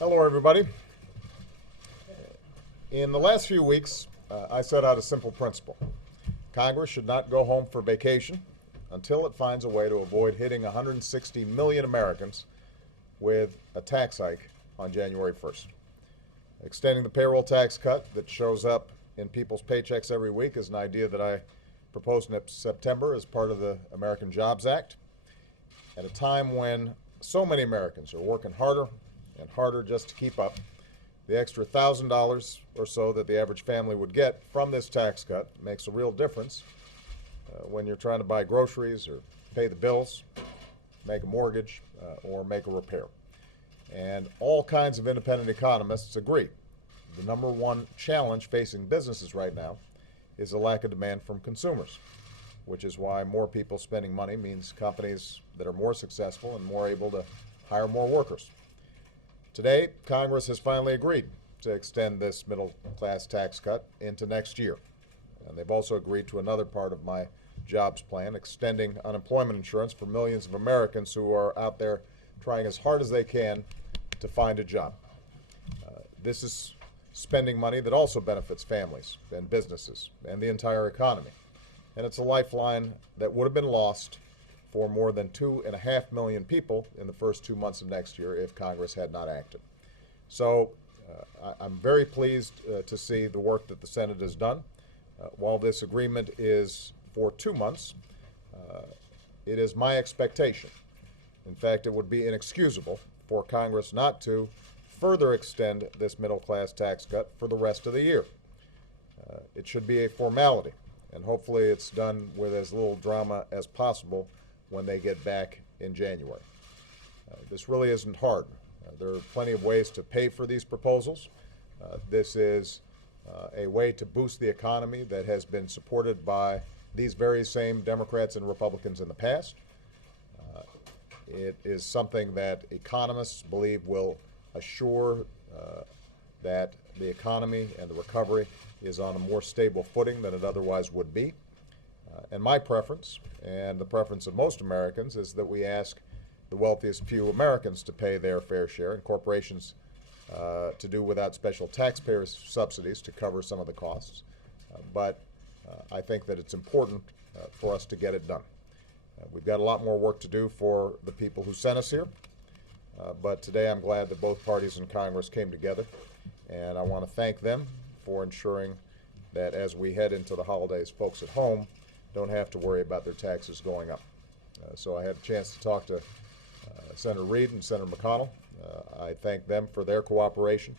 Hello, everybody. In the last few weeks, I set out a simple principle. Congress should not go home for vacation until it finds a way to avoid hitting 160 million Americans with a tax hike on January 1st. Extending the payroll tax cut that shows up in people's paychecks every week is an idea that I proposed in September as part of the American Jobs Act. At a time when so many Americans are working harder and harder just to keep up, the extra $1,000 or so that the average family would get from this tax cut makes a real difference when you're trying to buy groceries or pay the bills, make a mortgage, or make a repair. And all kinds of independent economists agree. The number one challenge facing businesses right now is a lack of demand from consumers, which is why more people spending money means companies that are more successful and more able to hire more workers. Today, Congress has finally agreed to extend this middle-class tax cut into next year. And they've also agreed to another part of my jobs plan, extending unemployment insurance for millions of Americans who are out there trying as hard as they can to find a job. This is spending money that also benefits families and businesses and the entire economy. And it's a lifeline that would have been lost for more than 2.5 million people in the first 2 months of next year if Congress had not acted. So I'm very pleased to see the work that the Senate has done. While this agreement is for 2 months, it is my expectation. In fact, it would be inexcusable for Congress not to further extend this middle-class tax cut for the rest of the year. It should be a formality, and hopefully it's done with as little drama as possible when they get back in January. This really isn't hard. There are plenty of ways to pay for these proposals. This is a way to boost the economy that has been supported by these very same Democrats and Republicans in the past. It is something that economists believe will assure that the economy and the recovery is on a more stable footing than it otherwise would be. And my preference, and the preference of most Americans, is that we ask the wealthiest few Americans to pay their fair share and corporations to do without special taxpayer subsidies to cover some of the costs. But I think that it's important for us to get it done. We've got a lot more work to do for the people who sent us here. But today I'm glad that both parties in Congress came together, and I want to thank them for ensuring that as we head into the holidays, folks at home don't have to worry about their taxes going up. So I had a chance to talk to Senator Reid and Senator McConnell. I thank them for their cooperation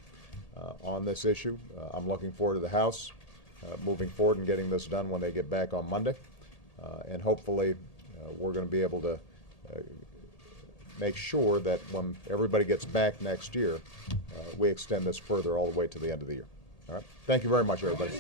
on this issue. I'm looking forward to the House moving forward and getting this done when they get back on Monday. And hopefully we're going to be able to make sure that when everybody gets back next year, we extend this further all the way to the end of the year. All right. Thank you very much, everybody.